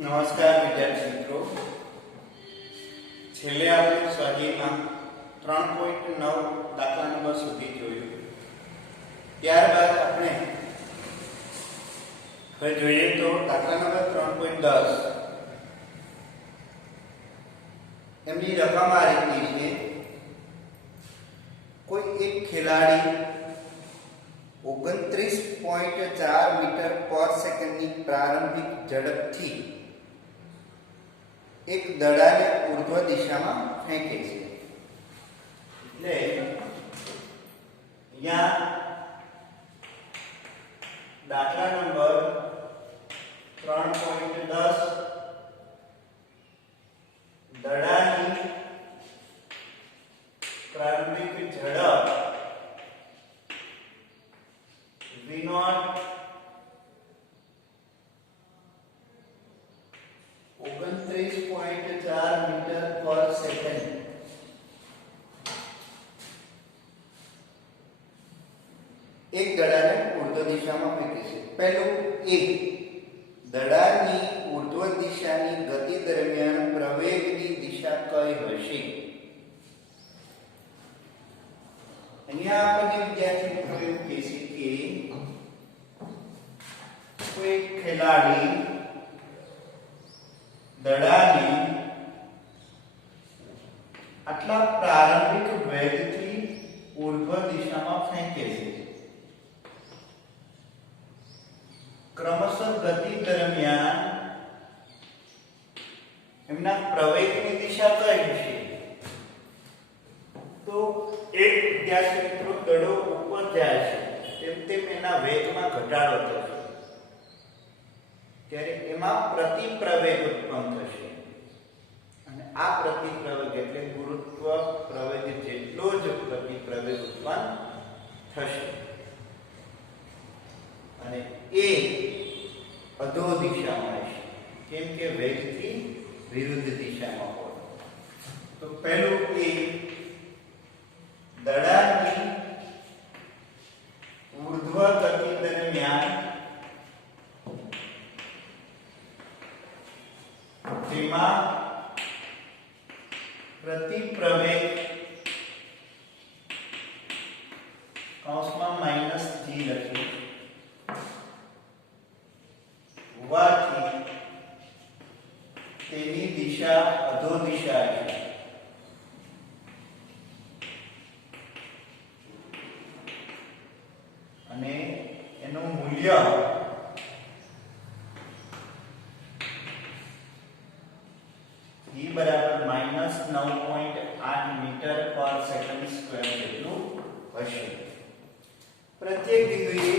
નમસ્કાર વિદ્યાર્થી મિત્રો, છેલ્લે આપણે સ્વાધ્યાયમાં 3.9 દાખલા નંબર સુધી જોયું. ત્યારબાદ આપણે હવે જોઈએ તો દાખલા નંબર 3.10. એમની રકમ આ રીતની છે: કોઈ એક ખેલાડી 29.4 મીટર પર સેકન્ડની પ્રારંભિક ઝડપથી એક દડાને ઉર્ધ્વ દિશામાં ફેંકે છે. એટલે અહીંયા દાખલા નંબર 3.10 દડાની પ્રારંભિક ઝડપ v0 29.4 મીટર પર સેકન્ડ એક દડાને ઉર્ધ્વ દિશામાં ફેંકે છે. પહેલું એ દડાની ઉર્ધ્વ દિશાની ગતિ દરમિયાન પ્રવેગની દિશા કઈ હશે? અહીંયા આપણને વિદ્યાર્થી મિત્રો એવું કહે છે કે કોઈ ખેલાડી દડાને આટલા પ્રારંભિક વેગથી ઉર્ધ્વ દિશામાં ફેંકે છે. ક્રમશઃ ગતિ દરમિયાન એમના પ્રવેગની દિશા કઈ હશે? તો એક વિદ્યાર્થી મિત્રો દડો ઉપર જાય છે તેમ તેમ એના વેગમાં ઘટાડો થશે, ત્યારે એમાં પ્રતિપ્રવેગ ઉત્પન્ન થશે. અને આ પ્રતિપ્રવેગ એટલે ગુરુત્વ પ્રવેગ જેટલો જ પ્રતિપ્રવેગ ઉત્પન્ન થશે. અને એ અધો દિશામાં હશે, કેમ કે વેગથી વિરુદ્ધ દિશામાં હોય. તો પહેલું એ દડાની ઉર્ધ્વ ગતિ દરમિયાન જેમાં પ્રતિપ્રવેગ કૌંસમાં -g લખી હોવાથી તેની દિશા અધો દિશા છે. અને એનું મૂલ્ય e બરાબર -9.8 મીટર પર સેકન્ડ સ્ક્વેર જેટલું હશે. પ્રત્યેક બિંદુએ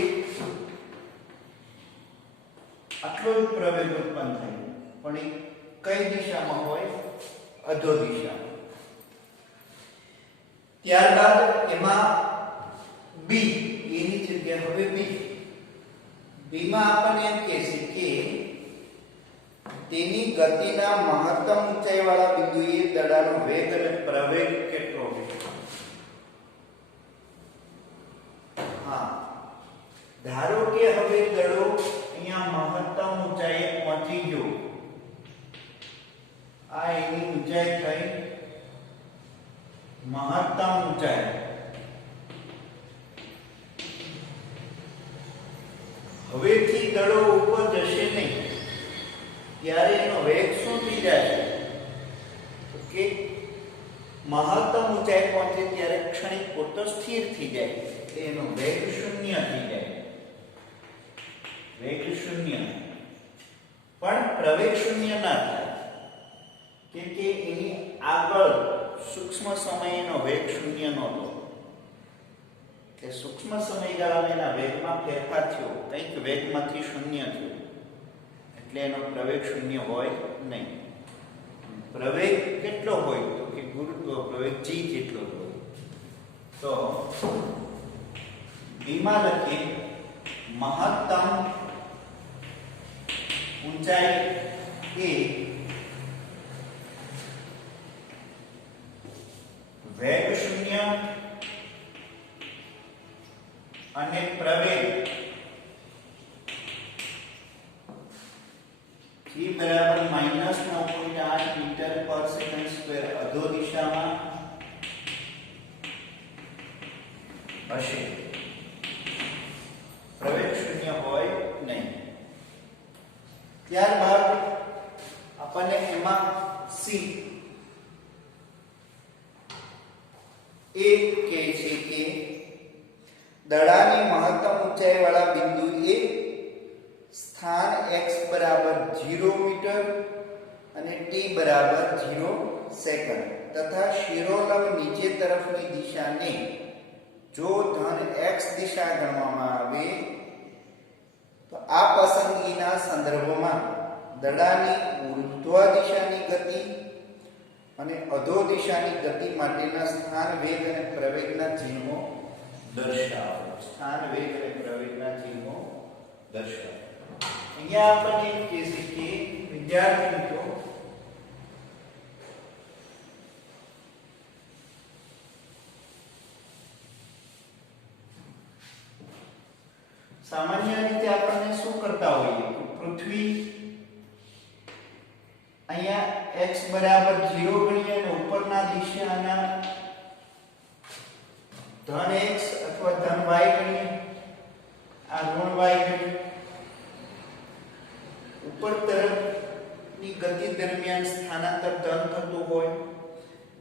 આટલો જ પ્રવેગ ઉત્પન્ન થાય, પણ એ કઈ દિશામાં હોય? અધો દિશામાં. ત્યારબાદ એમાં b એની જગ્યા હવે b માં આપણને એમ કહે છે કે તેની ગતિના મહત્તમ ઊંચાઈ વાળા બિંદુએ દડાનો વેગ અને પ્રવેગ કેટલો હશે? હા, ધારો કે હવે દડો અહીંયા મહત્તમ ઊંચાઈએ પહોંચી ગયો. આ એની ઊંચાઈ થઈ મહત્તમ ઊંચાઈ. હવેથી દડો ઉપર જશે નહીં, ત્યારે એનો વેગ શું થઈ જાય? કે મહત્તમ ઊંચાઈ પહોંચે ત્યારે ક્ષણિક પૂરતો સ્થિર થઈ જાય, એટલે એનો વેગ શૂન્ય થઈ જાય. વેગ શૂન્ય, પણ પ્રવેગ શૂન્ય ના થાય, કેમ કે એની આગળ સૂક્ષ્મ સમયનો વેગ શૂન્ય નહોતો. કે સૂક્ષ્મ સમયગાળામાં એના વેગમાં ફેરફાર થયો, કંઈક વેગમાંથી શૂન્ય થયું, એટલે એનો પ્રવેગ શૂન્ય હોય નહીં. પ્રવેગ કેટલો હોય? તો કે ગુરુત્વ પ્રવેગ g જેટલો હોય. તો b માં લખીએ મહત્તમ ઊંચાઈ એ વેગ શૂન્ય અને પ્રવેગ v બરાબર -9.8 મીટર પર સેકન્ડ સ્ક્વેર અધો દિશામાં હશે, પ્રવેગ શૂન્ય હોય નહીં. ત્યારબાદ આપણને એમાં સી એ કહે છે કે દડાની મહત્તમ ઊંચાઈ વાળા બિંદુએ સ્થાન x બરાબર 0 મીટર અને t બરાબર 0 સેકન્ડ તથા શિરોલંબ નીચે તરફની દિશાને જો ધન x દિશા ગણવામાં આવે તો આ પસંદગીના સંદર્ભમાં દડાની ઉર્ધ્વ દિશાની ગતિ અને અધો દિશાની ગતિ માટેના સ્થાન વેગ અને પ્રવેગના ચિહ્નો દર્શાવો. સ્થાન વેગ અને પ્રવેગના ચિહ્નો દર્શાવો. અહીંયા આપણને એમ કહે છે કે વિદ્યાર્થી મિત્રો સામાન્ય રીતે આપણને શું કરતા હોઈએ, પૃથ્વી અહીંયા x બરાબર 0 ગણીએ અને ઉપરના દિશાના ધન x અથવા ધન y ગણીએ, આ ઋણ y ગણીએ. ઉપર તરફની ગતિ દરમિયાન સ્થાનાંતર ધન થતું હોય,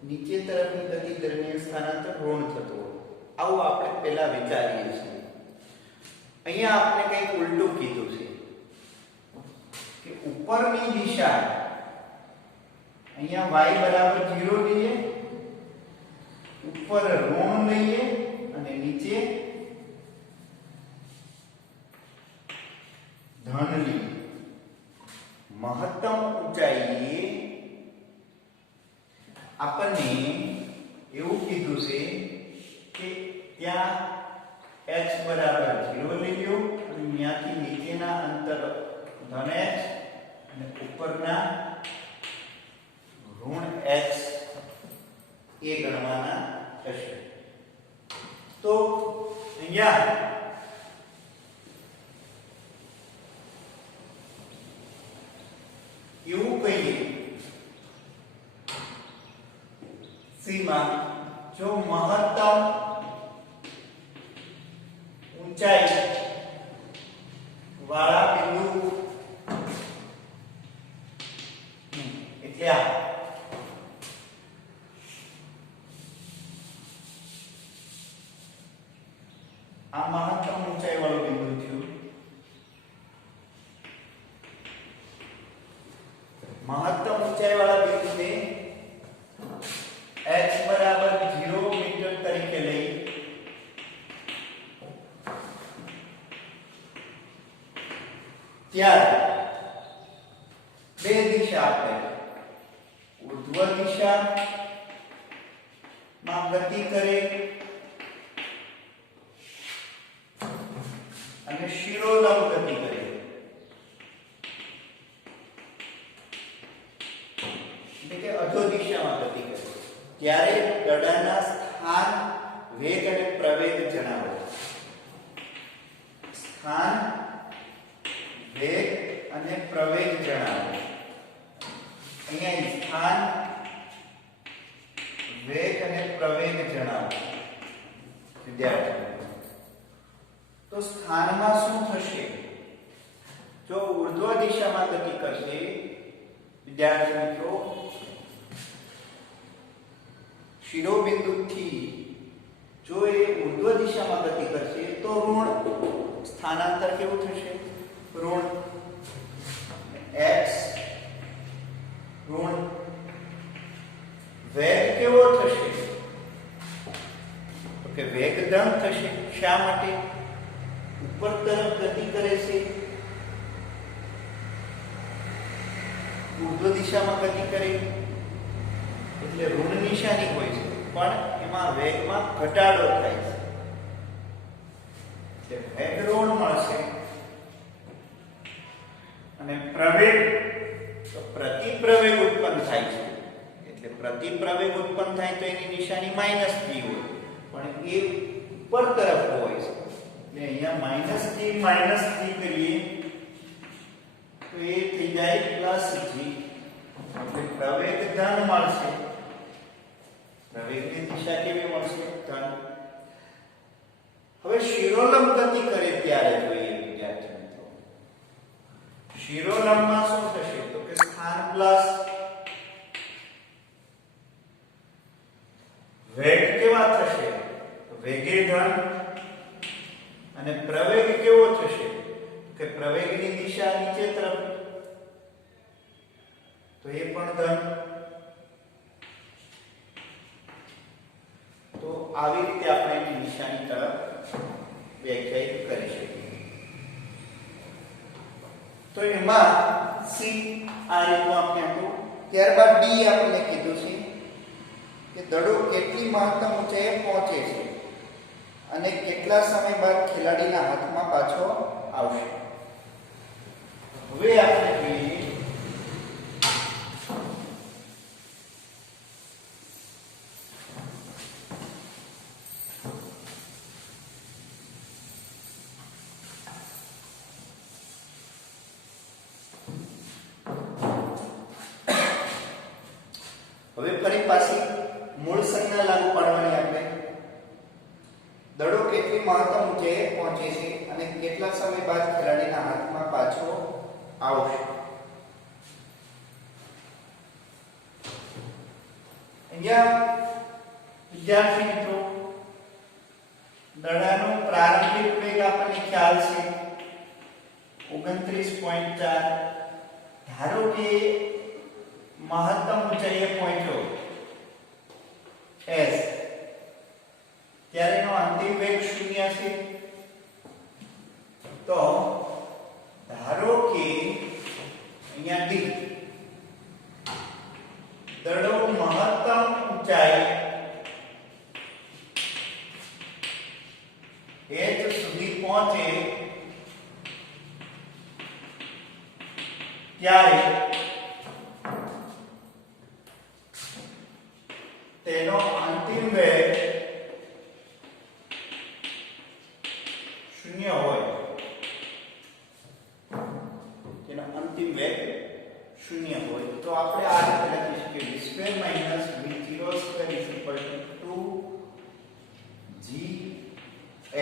નીચે તરફની ગતિ દરમિયાન સ્થાનાંતર ઋણ થતું હોય. આવું આપણે પહેલા વિચારીએ છીએ. અહીંયા આપણે કંઈક ઉલટું કીધું છે કે ઉપરની દિશા અહીંયા y બરાબર 0 લઈએ, ઉપર ઋણ લઈએ અને નીચે ધન લઈએ. મહત્તમ ઊંચાઈએ આપણને એવું કીધું છે કે ત્યાં x બરાબર 0 લઈ લો અને ત્યાંથી નીચેના અંતર ધન x અને ઉપરના ઋણ x એ ગણવાના થશે. તો અહીંયા એવું કહીએ સીમા જો મહત્તમ ઊંચાઈ વાળા બિંદુ એટલે આ મહત્તમ ઊંચાઈ વાળું બિંદુ થયું. મહત્તમ ઊંચાઈ વાળા બિંદુને x બરાબર 0 મીટર તરીકે લઈ ત્યારે બે દિશા આપે, ઉર્ધ્વ દિશામાં ગતિ કરે અને શિરોલંબ ગતિ કરે. એટલે કે અધો દિશામાં ગતિ કરે ત્યારે દડાના સ્થાન વેગ અને પ્રવેગ જણાવો. સ્થાન વેગ અને પ્રવેગ જણાવો. અહીંયા સ્થાન વેગ અને પ્રવેગ જણાવો. વિદ્યાર્થીઓ તો સ્થાનમાં શું થશે? જો ઉર્ધ્વ દિશામાં ગતિ કરશે વિદ્યાર્થી મિત્રો, શિરોબિંદુથી જો એ ઉર્ધ્વ દિશામાં ગતિ કરશે તો ઋણ સ્થાનાંતર કેવું થશે? ઋણ x ઋણ. વેગ કેવો થશે? તો કે વેગ ધન થશે. શા માટે? ઉપર તરફ ગતિ કરે છે, ઉર્ધ્વ દિશામાં ગતિ કરે એટલે ઋણ નિશાની હોય છે, પણ એમાં વેગમાં ઘટાડો થાય છે એટલે વેગ ઋણ મળશે. અને પ્રવેગ તો પ્રતિપ્રવેગ ઉત્પન્ન થાય છે એટલે પ્રતિપ્રવેગ ઉત્પન્ન થાય તો એની નિશાની -3 હોય, પણ એ ઉપર તરફ હોય છે એટલે અહીંયા -3 કરીએ તો એ થઈ જાય પ્લસ જી, એટલે પ્રવેગ ધન મળશે. પ્રવેગની દિશા કેવી મળશે? ધન. હવે શિરોલંબ ગતિ કરે ત્યારે જોઈએ વિદ્યાર્થી મિત્રો. શિરોલંબમાં શું થશે? તો કે સ્થાન પ્લસ, વેગ કેવા થશે? તો વેગે ધન, અને પ્રવેગ કેવો થશે? કે પ્રવેગની દિશા નીચે તરફ, તો એ પણ ધન. તો આવી રીતે આપણે એની નિશાની તરફ વ્યાખ્યાયિત કરી શકીએ. તો એમાં સી આ રીતનું આપણે હતું. ત્યારબાદ ડી આપણે કીધું છે કે દડો કેટલી મહત્તમ ઊંચાઈએ પહોંચે છે અને કેટલા સમય બાદ ખેલાડીના હાથમાં પાછો આવશે. હવે આપણે જોઈએ ફરી પાછી મૂળ સંજ્ઞા લાગુ પાડવાની. આપણે દડો કેટલી મહત્તમ ઊંચાઈએ પહોંચે છે અને કેટલા સમય બાદ ખેલાડીના હાથમાં પાછો આવશે. અહીંયા વિદ્યાર્થી મિત્રો દડાનો પ્રારંભિક વેગ આપણને ખ્યાલ છે 29.4. ધારો કે મહત્તમ ઊંચાઈએ પહોંચ્યો s, ત્યારે એનો અંતિમ વેગ 0 છે. તો ધારો કે અહીંયા d દડો મહત્તમ ઊંચાઈ h સુધી પહોંચે ત્યારે તેનો અંતિમ વેગ 0 હોય. તેનો અંતિમ વેગ 0 હોય તો આપણે આ રીતે લખી શકીએ v² v0² 2gh.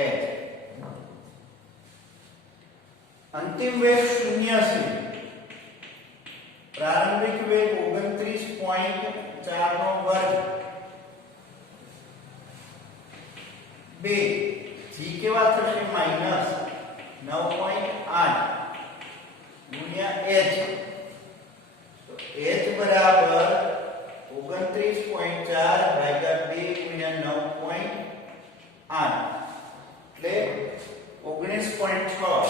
અંતિમ વેગ 0 છે. પ્રારંભિક વેગ 29.4 નો વર્ગ 2 g કેવા થશે? -9.8 ગુણ્યા h. તો h બરાબર 29.4 ભાગ્યા 2 ગુણ્યા 9.8 એટલે 19.6.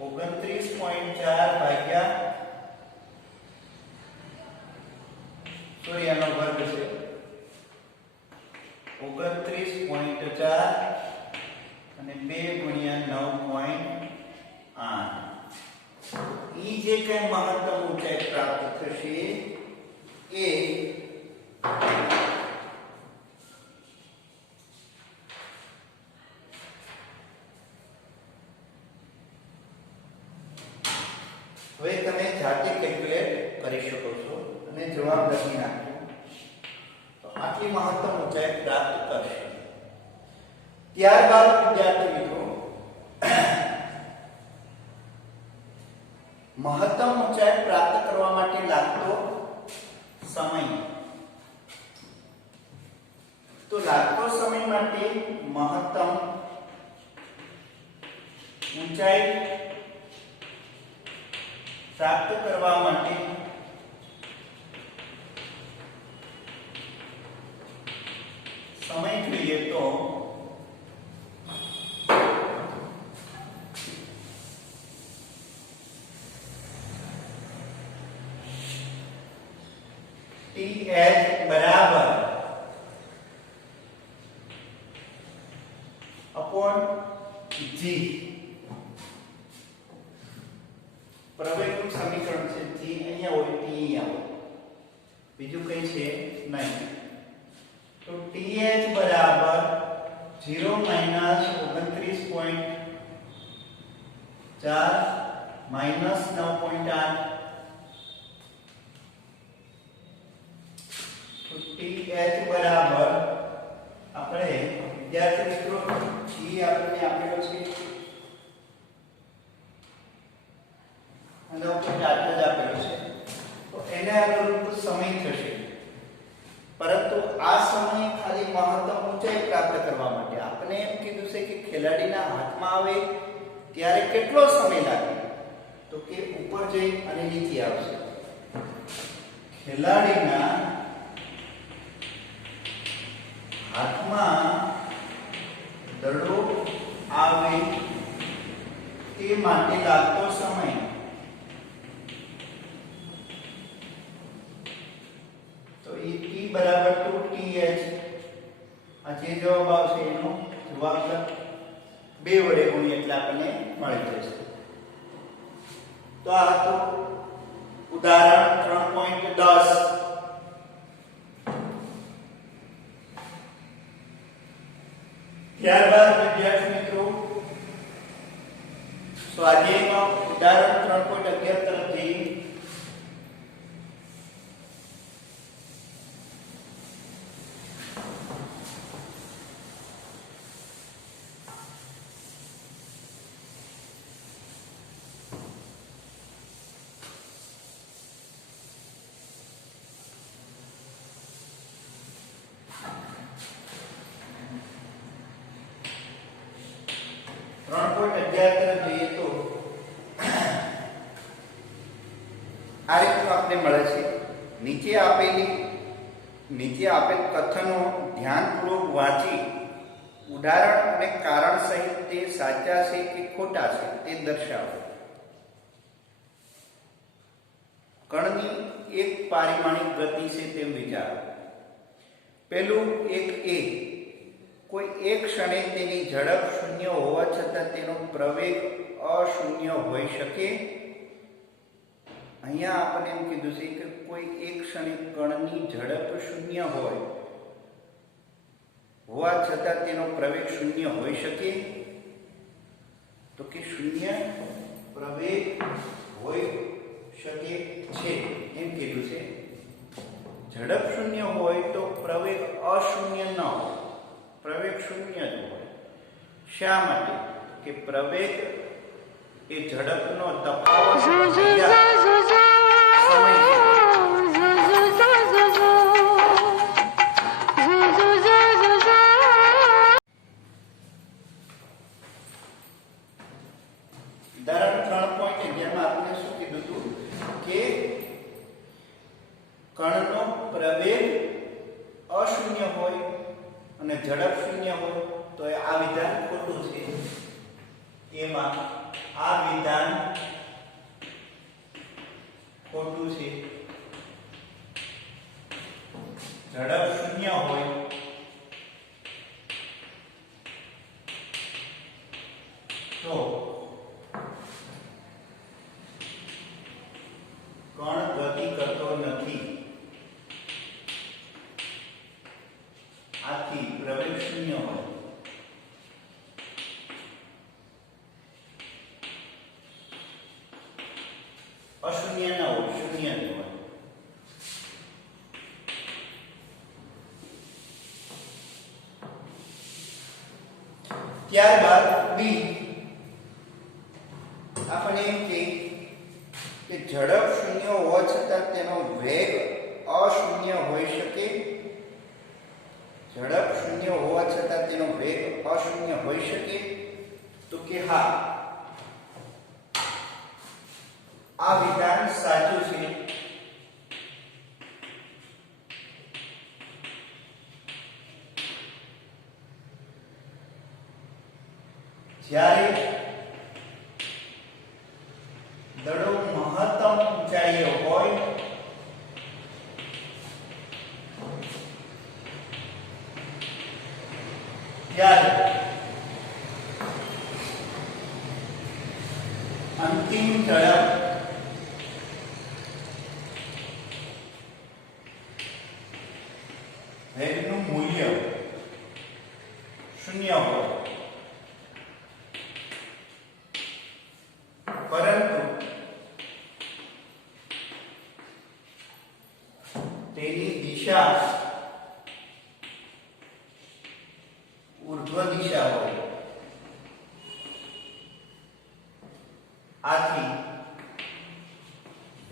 29.4 ભાગ્યા આનો વર્ગ છે 29.4 અને 2 ગુણ્યા 9.8. ઈ જે કઈ મહત્તમ ઊંચાઈ પ્રાપ્ત થશે એ હવે તમે જાતે કેલ્ક્યુલેટ કરી શકો છો અને જવાબ લખી નાખો. તો આટલી મહત્તમ ઊંચાઈ પ્રાપ્ત કરશે. ત્યારબાદ વિદ્યાર્થી મિત્રો મહત્તમ ઊંચાઈ પ્રાપ્ત કરવા માટે લાગતો સમય. તો લાગતો સમય માટે મહત્તમ ઊંચાઈ પ્રાપ્ત કરવા માટે સમય જોઈએ તો TH બરાબર upon G. પ્રવેગનું સમીકરણ છે G અહીંયા હોય T અહીંયા હોય, બીજું કઈ છે નહીં. તો TH બરાબર 0 - 29.4 માઇનસ 9.8 તો TH બરાબર આપણે વિદ્યાર્થી મિત્રો G આપણને આપેલો છે 9.8 જ આપેલો છે તો એને અનુરૂપ સમય થશે પરંતુ આ સમય ખાલી મહત્તમ ઊંચાઈ પ્રાપ્ત કરવા માટે આપણે એમ કીધું છે કે ખેલાડીના હાથમાં આવે ત્યારે કેટલો સમય લાગે તો કે ઉપર જઈ અને નીચે આવશે ખેલાડીના હાથમાં દડો આવે તે માટે લાગતો સમય તો એ t બરાબર 2th આ જે જવાબ આવશે એનો જવાબ 2 વડે ગુણીએ એટલે આપણને મળી જશે તો આ હતું ઉદાહરણ 3.10 ત્યારબાદ વિદ્યાર્થી મિત્રો સ્વાધ્યાયમાં ઉદાહરણ 3.11 તરફ જઈએ તરફ જઈએ તો આ રીતનું આપણે મળે છે નીચે આપેલ કથનો ધ્યાનપૂર્વક વાંચી ઉદાહરણ અને કારણ સહિત તે સાચા છે કે ખોટા છે તે દર્શાવો કણની એક પારિમાણિક ગતિ છે તેમ વિચારો પહેલું એક એ કોઈ એક ક્ષણે તેની ઝડપ શૂન્ય હોવા છતાં તેનો પ્રવેગ અશૂન્ય હોઈ શકે અહીંયા આપણે એમ કીધું છે કે કોઈ એક ક્ષણે કણની ઝડપ શૂન્ય હોવા છતાં તેનો પ્રવેગ શૂન્ય હોઈ શકે તો કે શૂન્ય પ્રવેગ હોઈ શકે છે એમ કીધું છે ઝડપ શૂન્ય હોય તો પ્રવેગ અશૂન્ય ન હોય પ્રવેગ શૂન્ય જ હોય શા માટે કે પ્રવેગ એ ઝડપનો તફાવત સમય ઉદાહરણ 3.11 માં આપણે શું કીધું હતું કે કણનો પ્રવેગ અશૂન્ય હોય અને ઝડપ શૂન્ય હોય તો આ વિધાન ખોટું છે એમાં આ વિધાન ખોટું છે ઝડપ શૂન્ય હોય તો કણ ગતિ કરતો નથી આથી પ્રવેગ શૂન્ય હોય અશૂન્ય ન હોય શૂન્ય જ હોય ત્યારબાદ બી આપણે એમ કે ઝડપ શૂન્ય હોવા છતાં તેનો વેગ અશૂન્ય હોઈ શકે ઝડપ શૂન્ય હોવા છતાં તેનો વેગ અશૂન્ય હોઈ શકે તો કે હા આ વિધાન સાચું છે જ્યારે દડો મહત્તમ ઊંચાઈએ હોય ત્યારે અંતિમ ઝડપ વેગનું મૂલ્ય શૂન્ય હોય પરંતુ તેની દિશા ઉર્ધ્વ દિશા હોય, આથી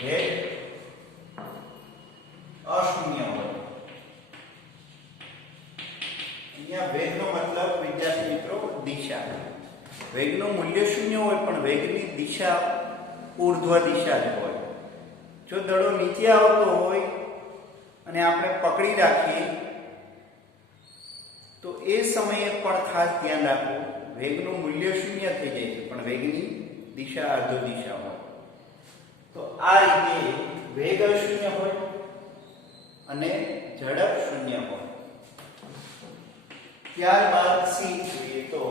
વેગ અશૂન્ય હોય. અહીંયા વેગનો મતલબ વિદ્યાર્થી મિત્રો દિશા. વેગનું મૂલ્ય શૂન્ય હોય પણ વેગની દિશા ઉર્ધ્વ દિશા જ હોય. જો દડો નીચે આવતો હોય અને આપણે પકડી રાખીએ તો એ સમયે પણ ખાસ ધ્યાન રાખવું, વેગનું મૂલ્ય શૂન્ય થઈ જાય છે પણ વેગની દિશા અર્ધ દિશા હોય. તો આ રીતે વેગ શૂન્ય હોય અને ઝડપ શૂન્ય હોય. ત્યારબાદ સી જોઈએ તો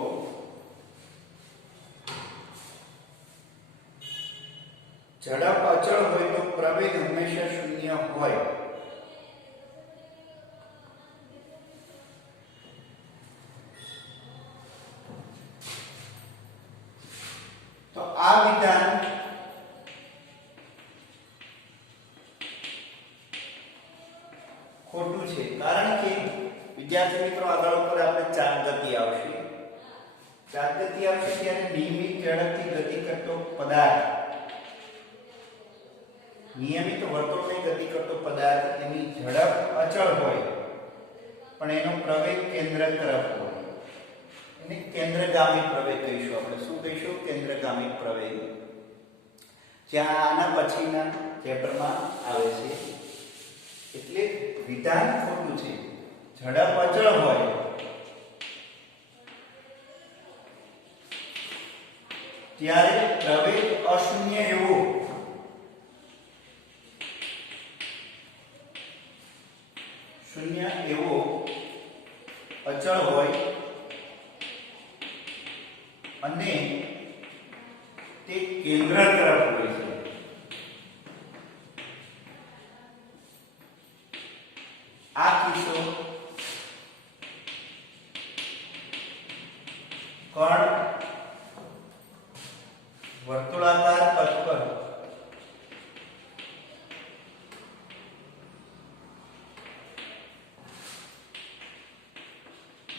ઝડપ અચળ હોય તો પ્રવેગ હંમેશા શૂન્ય હોય. તો આ વિધાન ખોટું છે, કારણ કે વિદ્યાર્થી મિત્રો આગળ ઉપર આપણે ચાર ગતિ આવશે. ચાર ગતિ આવશે ત્યારે નિયમિત ઝડપથી ગતિ કરતો પદાર્થ, નિયમિત વર્તુળની ગતિ કરતો પદાર્થ એની ઝડપ અચળ હોય પણ એનો પ્રવેગ કેન્દ્ર તરફ હોય. એને કેન્દ્રગામી પ્રવેગ કહીશું આપણે. શું કહીશું? કેન્દ્રગામી પ્રવેગ. જ્યાં આના પછીના ચેપ્ટરમાં આવે છે. એટલે વિધાન ખોટું છે. ઝડપ અચળ હોય ત્યારે પ્રવેગ અશૂન્ય એવો અચળ હોય અને તે કેન્દ્ર તરફ હોય છે. આ કિસ્સો કણ વર્તુળાકાર પથ પર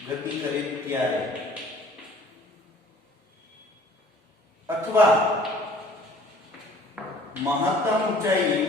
ગતિ કરે ત્યારે અથવા મહત્તમ ઊંચાઈ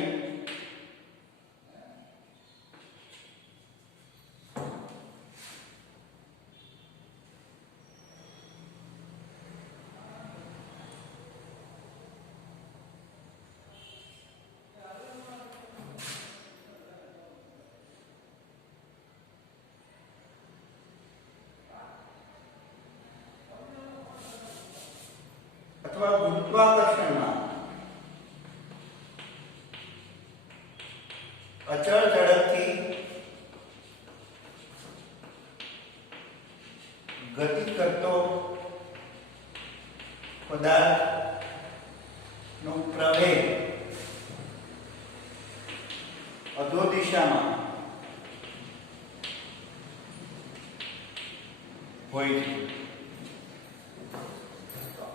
અથવા ગુરુત્વાકર્ષણમાં અચળ ઝડપથી ગતિ કરતો પદાર્થનો પ્રવેગ અધો દિશામાં હોય છે.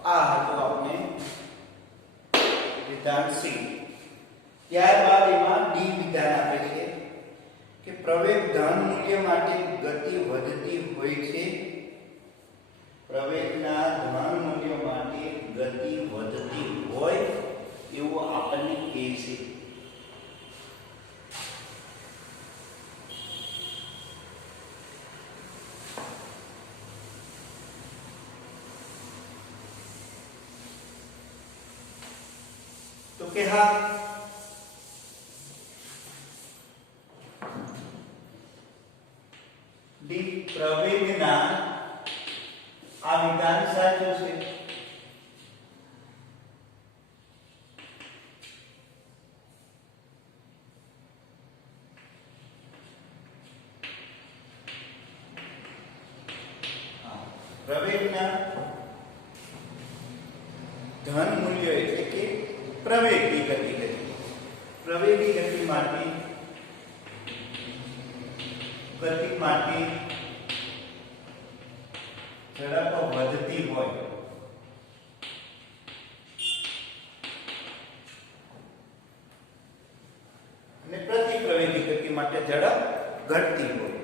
આ હતું આપણે વિધાન સી. ત્યારબાદ એમાં ડી વિધાન આપે છે કે પ્રવેગ ધન મૂલ્ય માટે ગતિ વધતી હોય છે. પ્રવેગના ધન મૂલ્ય માટે ગતિ વધતી હોય એવું આપણને કહે છે. તો કે હા ડી પ્રવેગના આ વિધાન સાચું છે. પ્રવેગના ધન મૂલ્ય એટલે કે પ્રવેગની ગતિ કરી. પ્રવેગી ગતિ માટે ઝડપ વધતી હોય અને પ્રતિ પ્રવેગી ગતિ માટે ઝડપ ઘટતી હોય.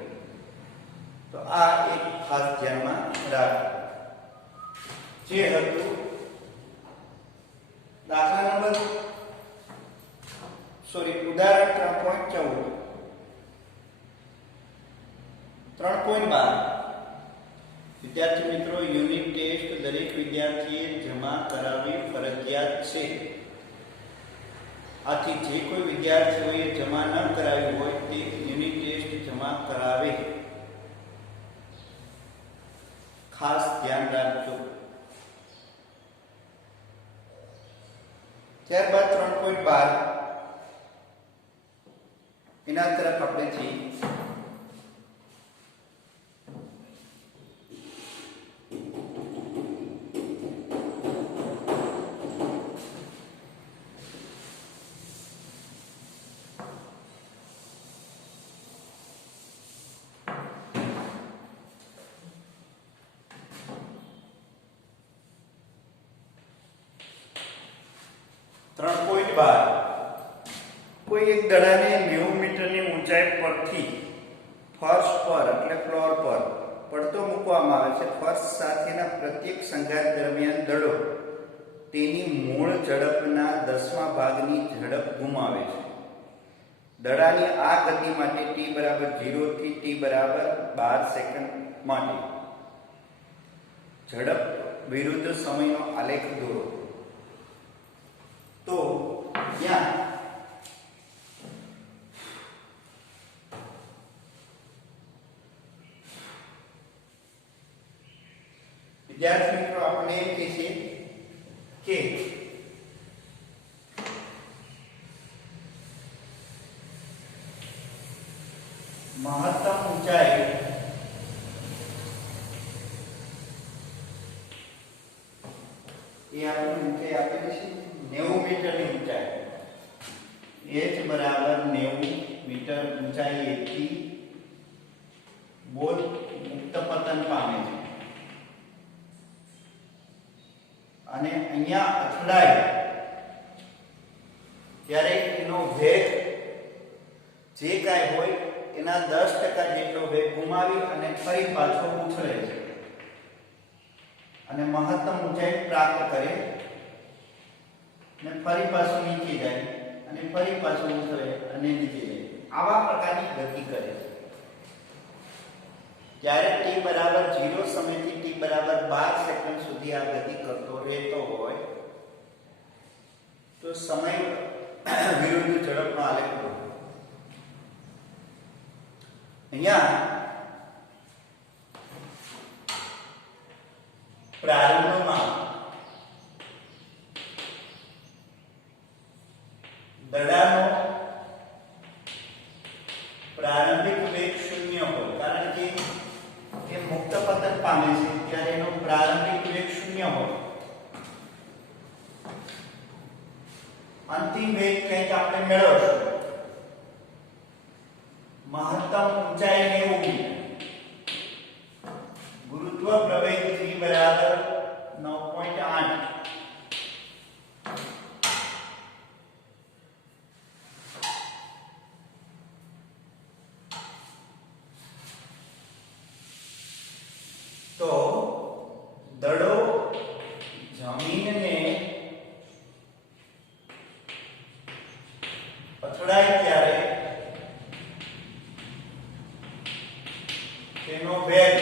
તો આ એક ખાસ ધ્યાનમાં રાખો. જે હતું દાખલા નંબર ઉદાહરણ 3.14 3.12 વિદ્યાર્થી મિત્રો, યુનિટ ટેસ્ટ દરેક વિદ્યાર્થીએ જમા કરાવવી ફરજિયાત છે. આથી જે કોઈ વિદ્યાર્થીઓએ જમા ન કરાવી હોય તે યુનિટ ટેસ્ટ જમા કરાવે. ખાસ ધ્યાન રાખજો. ત્યારબાદ 3.12 એના તરફ આપણે જઈએ. કોઈ એક દડાને 90 મીટરની ઊંચાઈ પરથી ફર્શ પર એટલે ફ્લોર પર પડતો મૂકવામાં આવે છે. ફર્શ સાથેના પ્રત્યેક સંઘાત દરમિયાન દડો તેની મૂળ ઝડપના 10મા ભાગની ઝડપ ગુમાવે છે. દડાની આ ગતિ માટે t = 0 થી t = 12 સેકન્ડ માટે ઝડપ વિરુદ્ધ સમયનો આલેખ દોરો. તો ત્યાં વિદ્યાર્થી મિત્રો આપણે એમ કહીએ કે મહત્તમ ઊંચાઈ એ આપણે ઊંચાઈ આપેલી છે 90 મીટરની ઊંચાઈ. h = 90 મીટર ઊંચાઈ એથી બોલ મુક્ત પતન પામે છે અને અહીંયા અથડાય ત્યારે એનો વેગ જે કાંઈ હોય એના 10% જેટલો વેગ ગુમાવી અને ફરી પાછો ઉછળે છે અને મહત્તમ ઊંચાઈ પ્રાપ્ત કરે અને ફરી પાછો નીચે જાય અને ફરી પાછો ઉછળે અને નીચે જાય. આવા પ્રકારની ગતિ કરે છે. જ્યારે t = 0 સમયથી t = 12 સેકન્ડ સુધી આ ગતિ કરતો રહેતો હોય તો સમય વિરુદ્ધ ઝડપનો આલેખ દોરો. અહીંયા પ્રારંભમાં દડાનો પ્રારંભિક વેગ 0 હોય, કારણ કે એ મુક્ત પતન પામે છે ત્યારે એનો પ્રારંભિક વેગ 0 હોય. અંતિમ વેગ કંઈક આપણે મેળવશું. મહત્તમ ઊંચાઈ 90 મીટર. ગુરુત્વ પ્રવેગ g = 9.8. તો દડો જમીનને અથડાય ત્યારે તેનો વેગ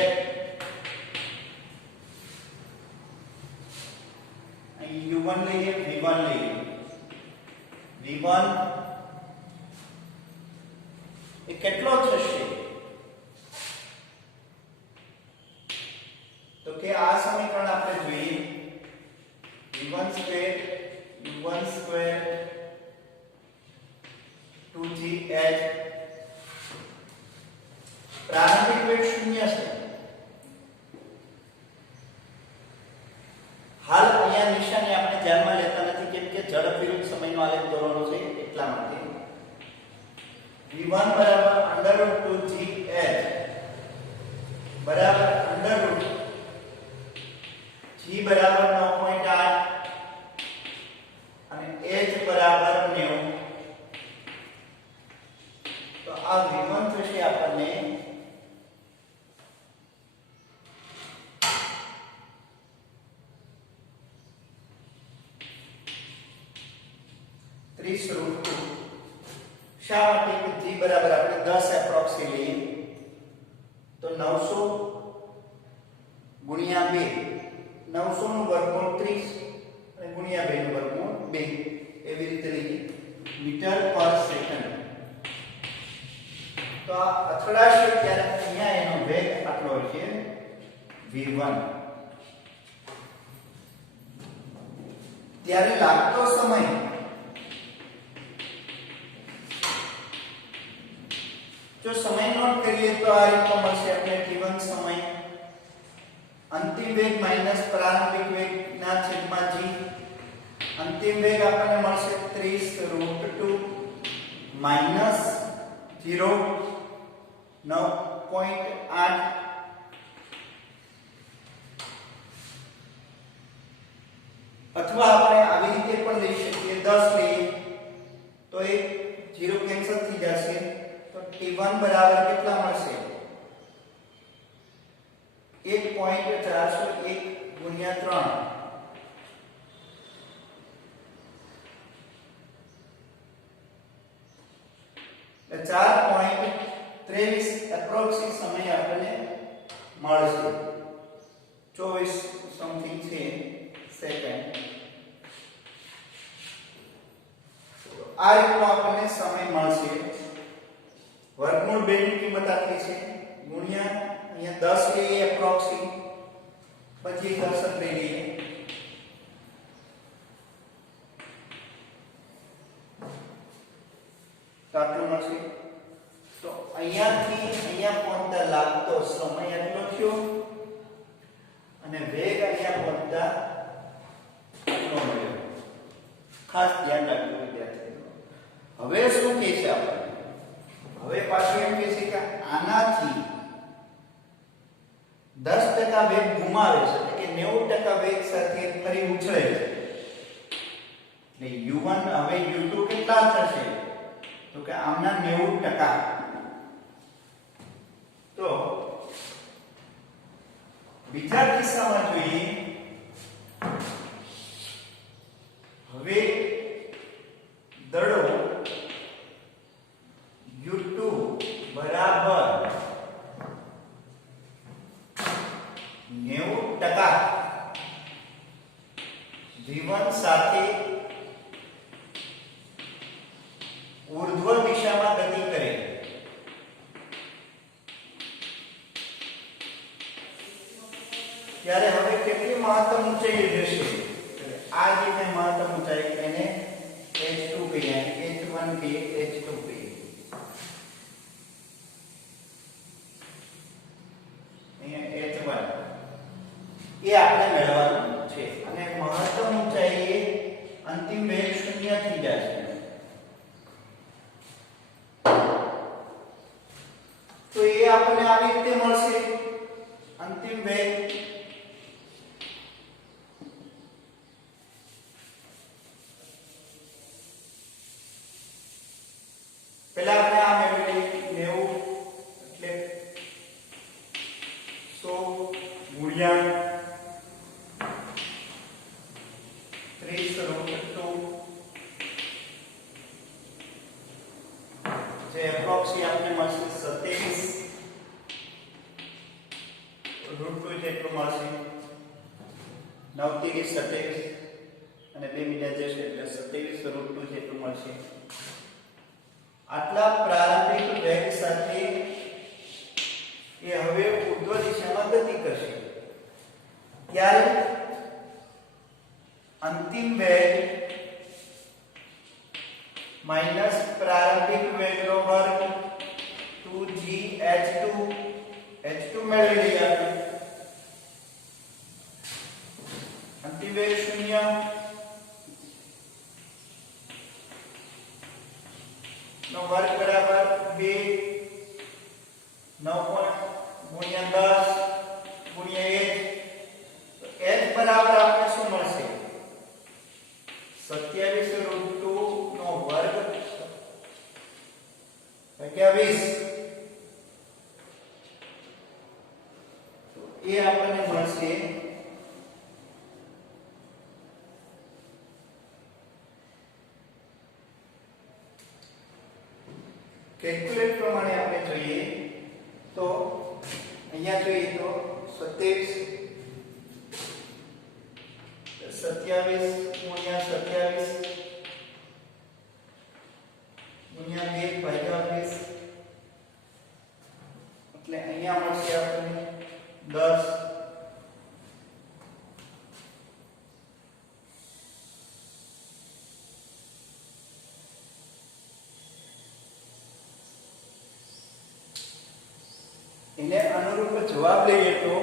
u1 લઈએ, v1 લઈએ. v1 એ કેટલો થશે? તો કે આ સમીકરણ આપણે જોઈએ v1² u1² 2gh. પ્રારંભિક વેગ 0 છે. હાલ અહીંયા નિશાની આપણે ધ્યાનમાં લેતા નથી કેમ કે ઝડપ વિરુદ્ધ સમયનો આલેખ દોરવાનો છે એટલા માટે. v1 = √2gh બરાબર √ g = 9.8 અને h = 90. તો આ 30√2. શા માટે કે g બરાબર આપણે 10 એપ્રોક્સી લઈએ તો 900 ગુણ્યા 2, 900 નું વર્ગમૂળ 30 અને ગુણ્યા 2 નું વર્ગમૂળ 2 એવી રીતે લઈએ મીટર પર સેકન્ડ. તો આ અથડાશે ત્યારે અહીંયા એનો વેગ આટલો છે v1. ત્યારે લાગતો સમય જો સમય નોટ કરીએ તો આ રીતનો મળશે આપણે t1 સમય અંતિમ વેગ માઈનસ પ્રારંભિક વેગ ના છેદમાં g. અંતિમ વેગ આપણને મળશે 30√2 માઈનસ 0 9.8 અથવા આપણે આવી રીતે પણ લઈ શકીએ 10 લઈએ તો એ 0 કેન્સલ થઈ જશે તો t1 બરાબર કેટલા મળશે 1.401 ગુણ્યા 3 4.23 એપ્રોક્સી સમય આપણને મળશે 24 સમથિંગ છે સેકન્ડ. આ રીતનો આપણને સમય મળશે. વર્ગમૂળ 2 ની કિંમત આપી છે ગુણ્યા અહીંયા 10 લઈએ એપ્રોક્સી પછી 10 લઈ લઈએ તો આટલું મળશે. તો અહીંયાથી અહીંયા પહોંચતા લાગતો સમય એટલો થયો અને વેગ અહીંયા પહોંચતા આટલો મળ્યો. ખાસ ધ્યાન રાખજો વિદ્યાર્થીઓ. હવે શું કહે છે આપણે હવે પાછું એમ કહે છે કે આનાથી 10% વેગ ગુમાવે છે એટલે કે 90% વેગ સાથે ફરી ઉછળે છે એટલે u1 હવે u2 કેટલા થશે તો કે આમના 90%. તો બીજા કિસ્સામાં જોઈએ હવે દળો u2 બરાબર 90% v1 સાથે ઊર્ધ્વ દિશામાં ગતિ કરે ત્યારે હવે કેટલી મહત્તમ ઊંચાઈએ જશે આ જે મહત્તમ ઊંચાઈ એને h2 કહીએ h1 કે h2 કહીએ. અહીંયા h1 એ આપણે મેળવવાનું છે અને મહત્તમ ઊંચાઈએ અંતિમ વેગ 0 થઈ જશે. તો એ આપણને આવી રીતે મળશે અંતિમ વેગ પહેલા આપણે આ મેળવી 90 એટલે 100 ગુણ્યા 30√2 જે એપ્રોક્સી આપણે મળશે 27√2 જેટલું મળશે 9 * 27 અને 2 મીટર જશે એટલે 27√2 જેટલું મળશે. આટલા પ્રારંભિક વેગ સાથે એ હવે ઊર્ધ્વ દિશામાં ગતિ કરશે ત્યારે અંતિમ વેગ માઈનસ પ્રારંભિક વેગનો વર્ગ 2gh2 મેળવી લઈએ આપણે. અંતિમ વેગ 0 નો વર્ગ બરાબર 2 9 ગુણ્યા 10 ગુણ્યા 1 તો h બરાબર આપણે શું મળશે 27√2 નો વર્ગ ભાગ્યા 20 તો એ આપણને મળશે 1 કેલ્ક્યુલેટ પ્રમાણે આપણે જોઈએ તો અહીંયા જોઈએ તો 27 ગુણ્યા 27 ગુણ્યા 2 ભાગ્યા 20 એટલે અહીંયા મળશે આપણને 10 એને અનુરૂપ જવાબ લઈએ તો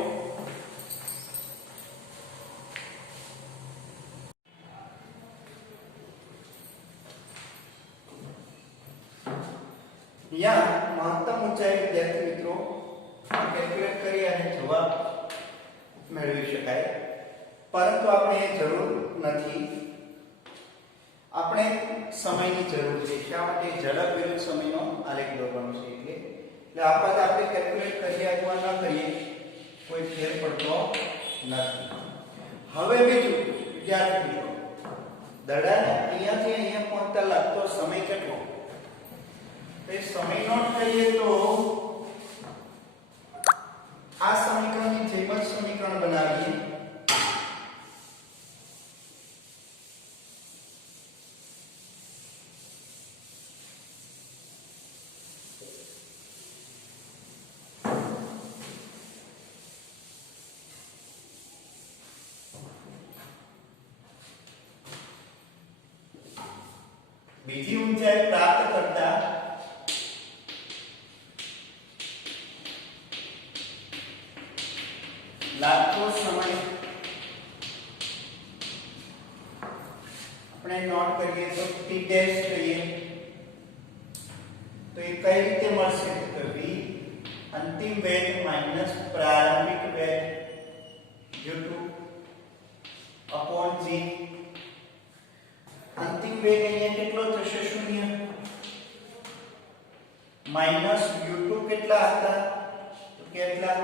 यहाँ महत्तम ऊंचाई विद्यार्थी मित्रों कैलकुलेट करी અને જવાબ મેળવી શકાય પરંતુ આપણે એ જરૂર નથી આપણે સમયની જરૂર છે શા માટે ઝડપ વિરુદ્ધ સમયનો આલેખ દોરવાનો છે એટલે આપણે કેલ્ક્યુલેટ કરીએ અથવા ન કરીએ કોઈ ફેર પડતો નથી હવે બીજું વિદ્યાર્થી મિત્રો દડાને અહીંયાથી અહીંયા પહોંચતા લાગતો સમય કેટલો तो समय नोट करिए तो आ समीकरण ની જેમ જ સમીકરણ બનાવીએ બીજી ઊંચાઈ પ્રાપ્ત કરતા लागतो समय अपने नोट करिए तो t डैश करिए तो ये कई रीते મળશે તો v અંતિમ વેગ માઈનસ પ્રારંભિક વેગ u2 g અંતિમ વેગ અહીંયા કેટલો થશે 0 માઈનસ u2 કેટલા હતા તો કેટલા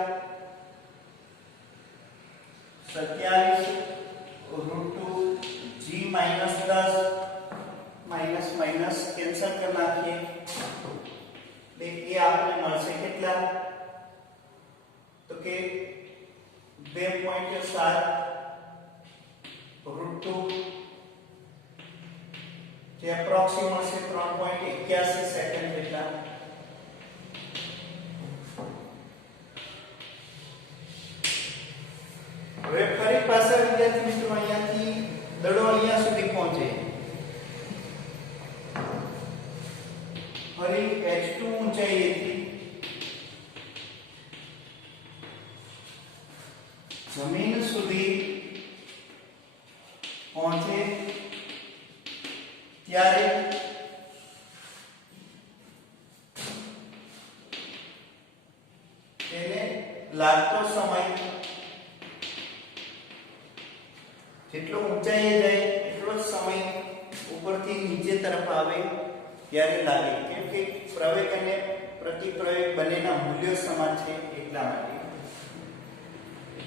27 √2 g minus 10 minus minus cancel कर नाखिए देखिए आपने મળશે કેટલા તો કે 2.7 √2 જે એપ્રોક્સિમેટ મળશે 3.81 સેકન્ડ જેટલા હવે ફરી પાછા વિદ્યાર્થી મિત્રો અહીંયાથી દડો અહીંયા સુધી પહોંચે ફરી h2 ઊંચાઈએથી જમીન સુધી પહોંચે ત્યારે તેને લાગતો સમય જેટલો ઊંચાઈએ જાય એટલો જ સમય ઉપરથી નીચે તરફ આવે ત્યારે લાગે કેમ કે પ્રવેગ અને પ્રતિપ્રવેગ બંનેના મૂલ્યો સમાન છે એટલા માટે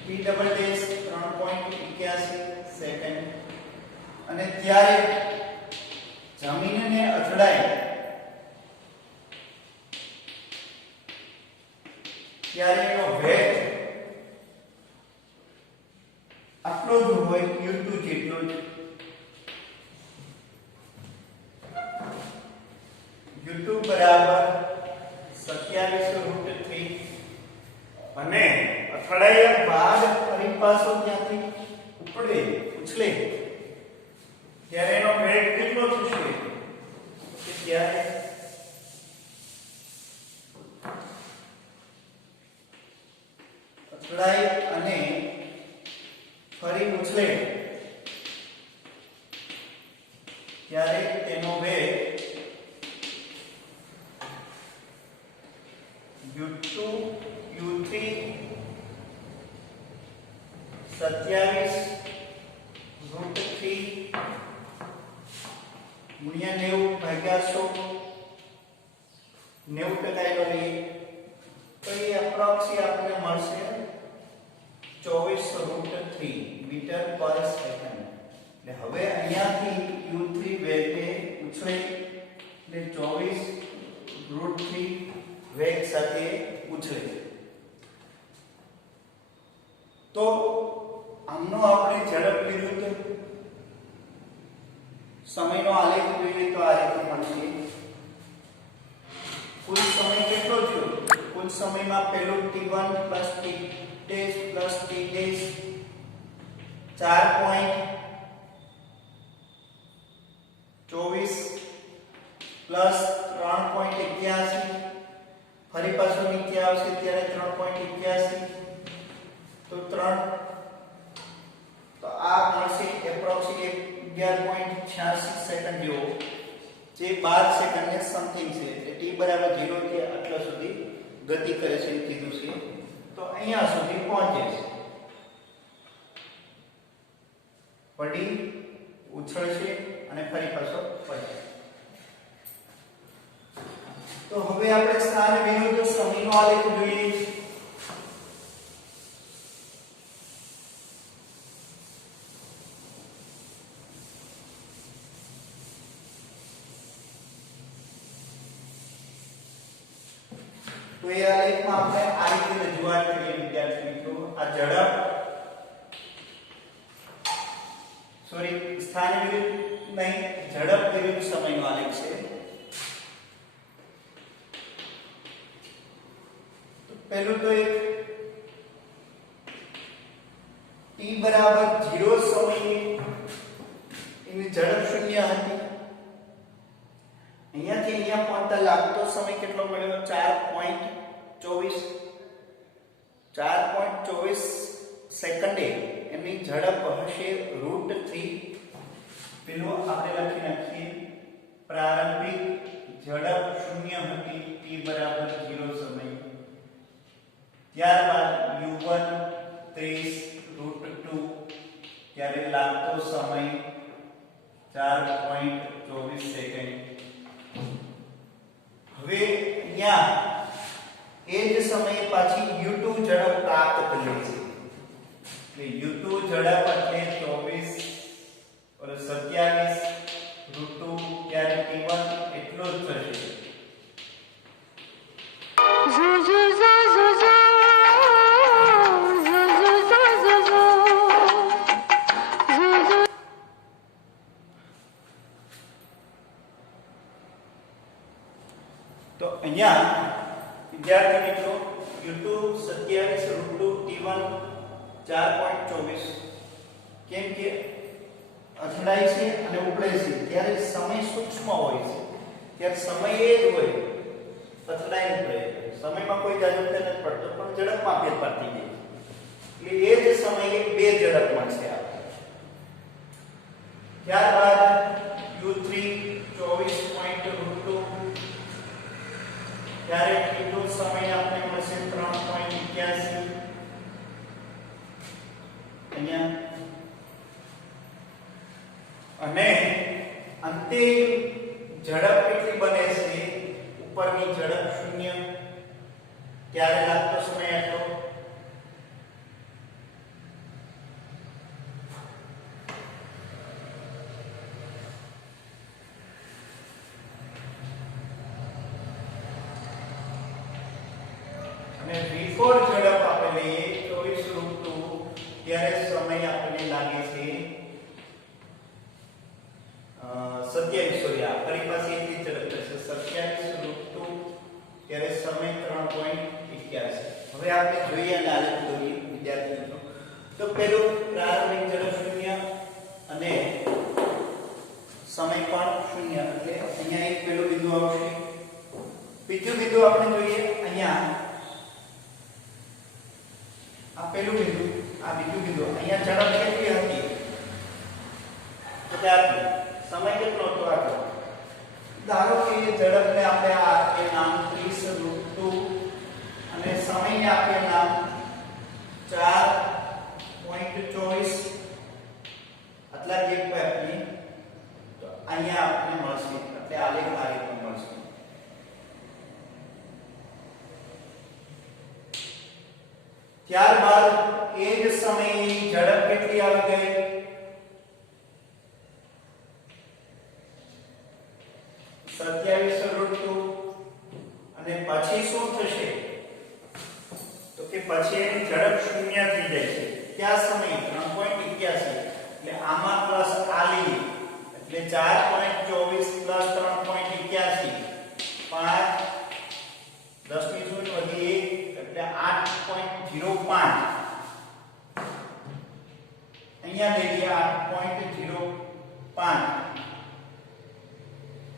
p ડબલ ડેશ 3.81 સેકન્ડ અને ત્યારે જમીનને અથડાય ત્યારે એનો વેગ આટલો જ હોય u2 જેટલો જ u2 બરાબર 27√3 અને અથડાયા બાદ ફરી પાછો ત્યાંથી ઉપડે ઉછળે ત્યારે એનો વેગ કેટલો થશે કે ત્યારે અથડાય અને ફરી ઉછળે ત્યારે તેનો વેગ u2 u3 27√3 ગુણ્યા 90 ભાગ્યા 100 90% એનો લઈએ તો એ એપ્રોક્સી આપણને મળશે 24√3 મીટર પર સેકન્ડ એટલે હવે અહીંયાથી u3 વેગે ઉછળે એટલે 24√3 કુલ સમય કેટલો થયો? કુલ સમયમાં પહેલું t1 + t dash + t dash 4.24 plus 3.81 ફરી પાછું નીચે આવશે ત્યારે 3.81 તો 3 તો આ મળશે એપ્રોક્સિમેટ 11.86 સેકન્ડ જેવો જે 12 સેકન્ડને સમથિંગ છે એટલે t બરાબર 0 થી આટલા સુધી ગતિ કરે છે એ કીધું છે તો અહીંયા સુધી પહોંચે છે પડી ઉછળશે અને ફરી પાછો પડે તો હવે આપણે સ્થાન વિરુદ્ધ સમયનો આલેખ જોઈએ તો એ આલેખમાં આપણે આ રીતે રજૂઆત કરીએ વિદ્યાર્થી મિત્રો આ ઝડપ સ્થાન વિરુદ્ધ નહીં ઝડપ વિરુદ્ધ સમયનો આલેખ છે તો પહેલું તો એક t બરાબર 0 સમયે એની ઝડપ શૂન્ય હતી અહીંયાથી અહીંયા પહોંચતા લાગતો સમય કેટલો મળ્યો 4.24 સેકન્ડે એની ઝડપ હશે √3 પેલું આપણે લખી નાખીએ પ્રારંભિક ઝડપ શૂન્ય હતી t બરાબર 0 સમય ત્યારબાદ u1 30 √2 ત્યારે લાગતો સમય 4.24 સેકન્ડ હવે અહીંયા એ જ સમયે પાછી u2 ઝડપ પ્રાપ્ત કરીએ છીએ એટલે u2 ઝડપ એટલે 24 ઓર 27 √2 ત્યારે t1 એટલો જ થશે તો અહીંયા વિદ્યાર્થી મિત્રો u2 27 √2 t1 4.24 કેમ કે અથડાય છે અને ઉપડે છે ત્યારે સમય સૂક્ષ્મ હોય છે ત્યારે સમય એ જ હોય અથડાય ઉપડે સમયમાં કોઈ જાજરતા નથી પડતો પણ ઝડપમાં ફેરફાર થઈ જાય એટલે એ જ સમયે બે ઝડપ મળશે આપણે ત્યારબાદ u3 24.2 ત્યારે t2 સમય આપણે મળશે 3.81 અહીંયા અને અંતે ઝડપ કેટલી બને છે ઉપરની ઝડપ 0 ત્યારે લાગતો સમય આટલો અને v4 ઝડપ આપણે લઈએ 24 √2 ત્યારે સમય આપણને લાગે છે 27 સોરી આ ફરી પાછી એટલી ઝડપ થશે 27 √2 ત્યારે સમય 3.81 હવે આપણે જોઈએ અને આલેખ દોરીએ વિદ્યાર્થી મિત્રો તો પેલું પ્રારંભિક ઝડપ 0 અને સમય પણ 0 એટલે અહીંયા એક પેલું બિંદુ આવશે બીજું બિંદુ આપણે જોઈએ અહીંયા આ પેલું બિંદુ આ બીજું બિંદુ અહીંયા ઝડપ કેટલી હતી તો ત્યારે સમય કેટલો હતો આટલો ધારો કે ઝડપને આપણે આપીએ નામ 30 √2 અને સમયને આપીએ નામ 4.24 આટલા એક આપીએ તો અહીંયા આપણે મળશે એટલે આલેખ આ રીતે મળશે ત્યારબાદ એ જ સમયની ઝડપ કેટલી આવી ગઈ 27 √2 અને પછી શું થશે તો કે પછી એની ઝડપ 0 થઈ જાય છે ત્યાં સમયે 3.81 એટલે આમાં પ્લસ આ લઈએ એટલે 4.24 + 3.81 5 અહીંયા લઈ લઈએ 8.05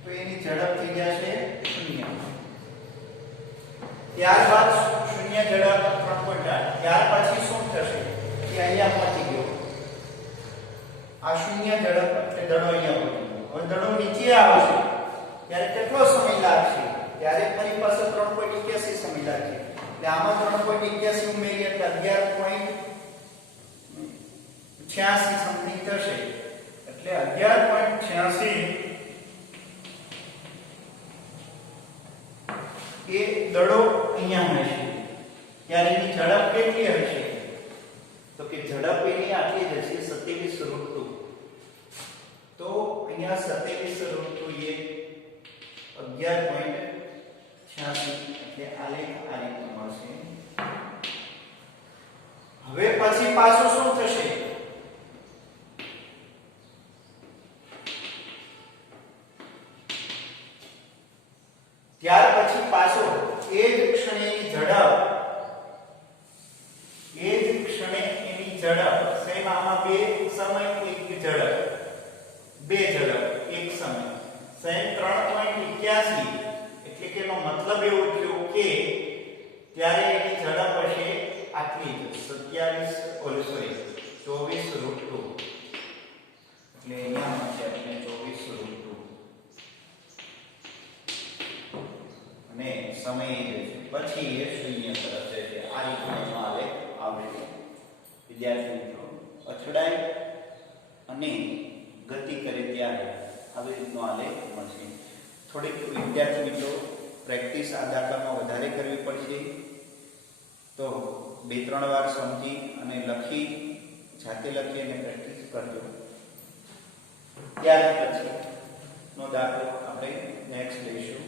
તો એની ઝડપ થઈ જશે 0. ત્યારબાદ 0 ઝડપ 3.8. ત્યાર પછી શું થશે કે અહીંયા પહોંચી ગયો આ 0 ઝડપ એટલે દડો અહીંયા પહોંચી ગયો. હવે દડો નીચે આવશે ત્યારે કેટલો સમય લાગશે? ત્યારે ફરી પાછો 3.81 સમય લાગશે. એટલે આમાં 3.81 ઉમેરીએ એટલે 11.86 સમથિંગ થશે. એટલે 11.86 એ દડો અહીંયા હશે. ત્યારે એની ઝડપ કેટલી હશે? તો કે ઝડપ એની આટલી જ હશે 27√2. તો અહીંયા 27√2 એ 11.86 એટલે આલેખ આ રીતે મળશે. હવે પછી પાછું શું થશે? ત્યાર પછી પાછો એ જ ક્ષણે એની ઝડપ સેમ આમાં બે સમય એક ઝડપ બે ઝડપ એક સમય સેમ 3.81 એટલે કે એનો મતલબ એવો થયો કે ત્યારે એની ઝડપ હશે આટલી જ 24√2 એટલે અહીંયા મળશે આપણે 24√2 અને સમય પછી એ શૂન્ય તરફ જશે. આ રીતનો આલેખ આવશે. વિદ્યાર્થી મિત્રો અથડાય અને ગતિ કરે ત્યારે આવી રીતનો આલેખ મળશે. થોડીક વિદ્યાર્થી મિત્રો પ્રેક્ટિસ આ દાખલામાં વધારે કરવી પડશે. તો 2-3 વાર સમજી અને લખી જાતે લખી અને પ્રેક્ટિસ કરજો. ત્યાર પછી નો દાખલો આપણે નેક્સ્ટ લઈશું.